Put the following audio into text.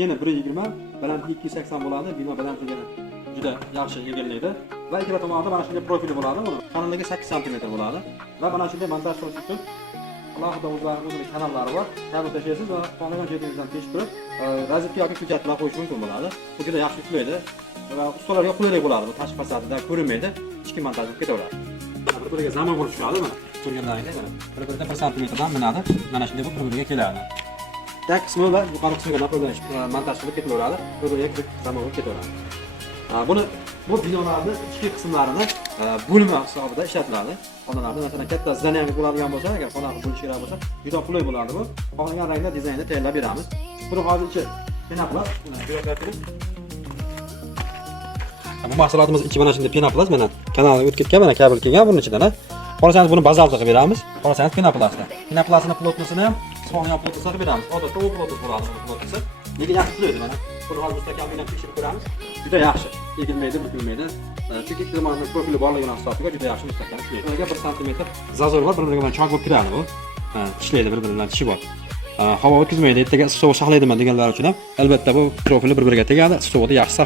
Yeni 120, balandligi 280 bo'ladi. Bino balandligini juda yaxshi egallaydi va ikkala tomonida mana shunday profili bo'ladi. Buni qalinligi 8 sm bo'ladi va mana shunday montaj qilish uchun alohida o'zining kanallari bor. Kabel tashlaysiz va xohlagan joyingizdan teshib turib, rozetka yoki hujjatlar qo'yish mumkin bo'ladi. Bu juda yaxshi ishlaydi va ustalarga qulaylik bo'ladi. Bu tashqi fasadida ko'rinmaydi, ichki montaj bo'lib ketaveradi. Bir-biriga zamon bo'lib tushadi mana. Turganlaringda mana. Bir-biridan 1 sm minadi. Mana shunday bu bir-biriga keladi. Tak qismi va yuqori qismiga napro'lanish montaj qilib ketaveradi. Bir-biriga kirib zamon bo'lib ketaveradi. Bu binolarning ichki qismlarini bo'lma hisobida ishlatiladi. Xonalarda masalan katta zdaniyaga bo'ladigan bo'lsa, agar xonani bo'lish kerak bo'lsa, juda qulay bo'ladi bu. Xohlagan rangda dizaynni tayyorlab beramiz. Buni hozir ichi penoplast, bu mahsulotimiz ichi mana shunday penoplast, mana kanalga o'tib ketgan, mana kabel kelgan buning ichidan. Xohlasangiz buni bazalt qilib beramiz. Xohlasangiz penoplastni. Penoplastning plotnosini ham sog'lom plotnosini qilib beramiz. Odatda u plotnos bo'ladi bu plotnosi. Lekin yaxshi ishlaydi mana. Buni hozir mustaqillikdan tekshirib ko'ramiz. Juda yaxshi. Egilmaydi, bukilmaydi. Chunki tomonning profili borligidan hisobiga juda yaxshi mustahkam ishlaydi. Ularga 1 sm zazor bor, bir-biriga bilan chok bo'lib kiradi bu. Ishlaydi, bir-biri bilan tishi bor. Havo o'tkazmaydi, ertaga issiq sovuq saqlaydimi deganlar uchun ham albatta bu profili bir-biriga tegadi, issiq sovuqni yaxshi